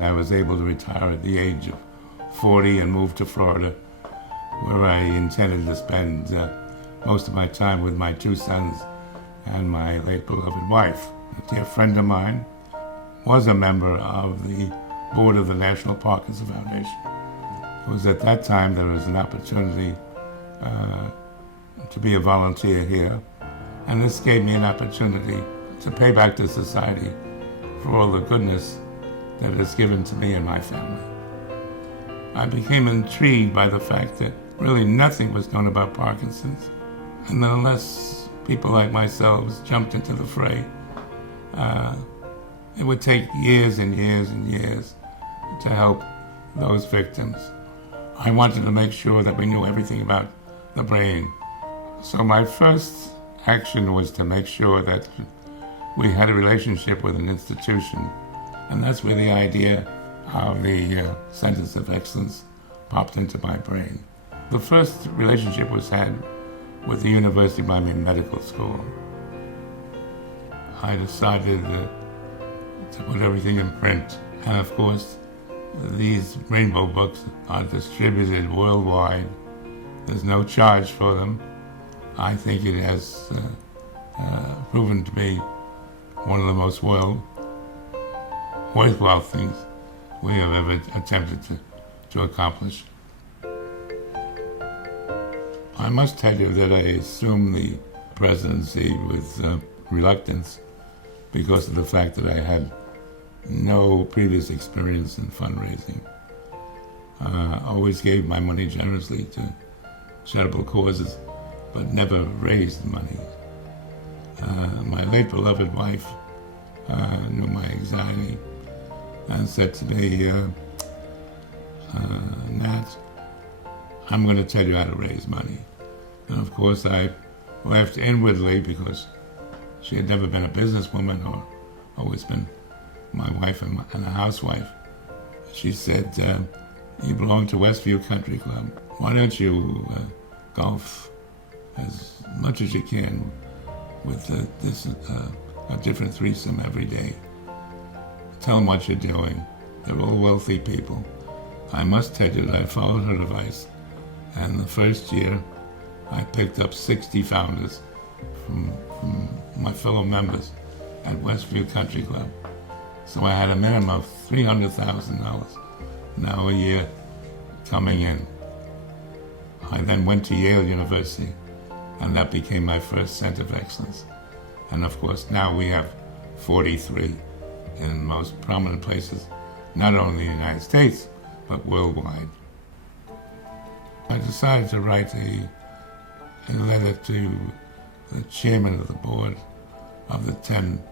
I was able to retire at the age of 40 and move to Florida, where I intended to spend most of my time with my two sons and my late beloved wife. A dear friend of mine was a member of the board of the National Parkinson Foundation. It was at that time there was an opportunity to be a volunteer here, and this gave me an opportunity to pay back to society for all the goodness that is given to me and my family. I became intrigued by the fact that really nothing was known about Parkinson's, and that unless people like myself jumped into the fray, it would take years and years and years to help those victims. I wanted to make sure that we knew everything about the brain. So my first action was to make sure that we had a relationship with an institution, and that's where the idea of the Centers of Excellence popped into my brain. The first relationship was had with the University of Miami Medical School. I decided to put everything in print, and of course these rainbow books are distributed worldwide. There's no charge for them. I think it has proven to be one of the most worthwhile things we have ever attempted to accomplish. I must tell you that I assumed the presidency with reluctance because of the fact that I had no previous experience in fundraising. Always gave my money generously to charitable causes, but never raised money. My late beloved wife knew my anxiety and said to me, Nat, I'm going to tell you how to raise money. And of course I laughed inwardly because she had never been a businesswoman or always been my wife and a housewife. She said, you belong to Westview Country Club. Why don't you golf as much as you can with a different threesome every day? Tell them what you're doing. They're all wealthy people. I must tell you that I followed her advice, and the first year I picked up 60 founders from my fellow members at Westview Country Club. So I had a minimum of $300,000 now a year coming in. I then went to Yale University, and that became my first Center of Excellence. And of course now we have 43 in most prominent places, not only in the United States, but worldwide. I decided to write a letter to the chairman of the board of the 10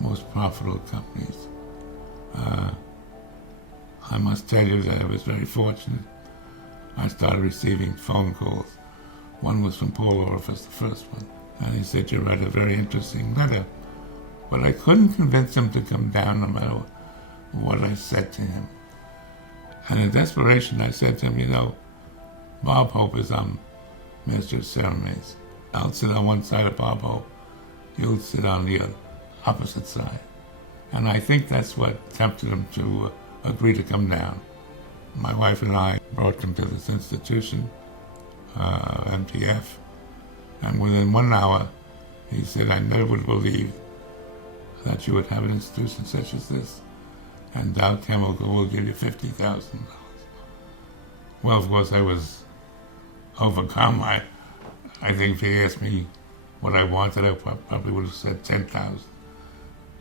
most profitable companies. I must tell you that I was very fortunate. I started receiving phone calls. One was from Paul Orifice, the first one, and he said, you write a very interesting letter. But I couldn't convince him to come down no matter what I said to him. And in desperation, I said to him, you know, Bob Hope is Master of Ceremonies. I'll sit on one side of Bob Hope. You'll sit on the opposite side. And I think that's what tempted him to agree to come down. My wife and I brought him to this institution, MPF, and within 1 hour, he said, I never would have believed that you would have an institution such as this, and Dow Chemical will give you $50,000. Well, of course, I was overcome. I think if he asked me what I wanted, I probably would have said 10,000.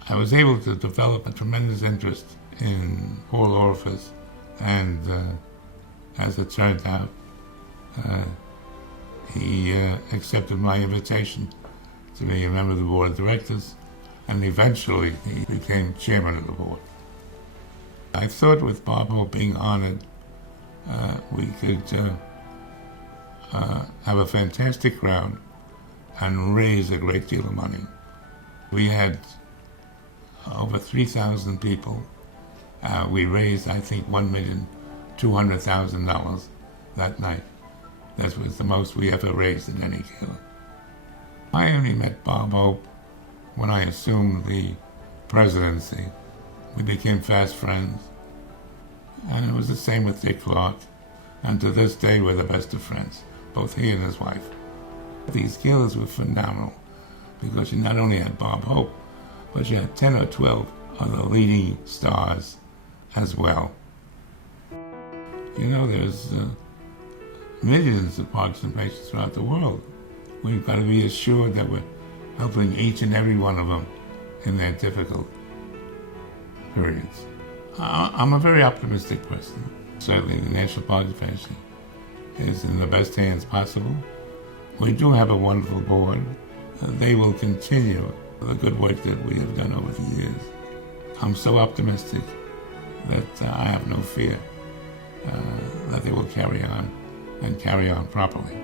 I was able to develop a tremendous interest in Paul Orifice, and as it turned out, he accepted my invitation to be a member of the board of directors, and eventually he became chairman of the board. I thought with Bob Hope being honored, we could have a fantastic crowd and raise a great deal of money. We had over 3,000 people. We raised, I think, $1,200,000 that night. That was the most we ever raised in any gala. I only met Bob Hope when I assumed the presidency. We became fast friends. And it was the same with Dick Clark. And to this day, we're the best of friends, both he and his wife. These guilds were phenomenal because you not only had Bob Hope, but you had 10 or 12 other leading stars as well. You know, there's millions of Parkinson patients throughout the world. We've got to be assured that we're helping each and every one of them in their difficult periods. I'm a very optimistic person. Certainly the National Parkinson Foundation is in the best hands possible. We do have a wonderful board. They will continue the good work that we have done over the years. I'm so optimistic that I have no fear that they will carry on and carry on properly.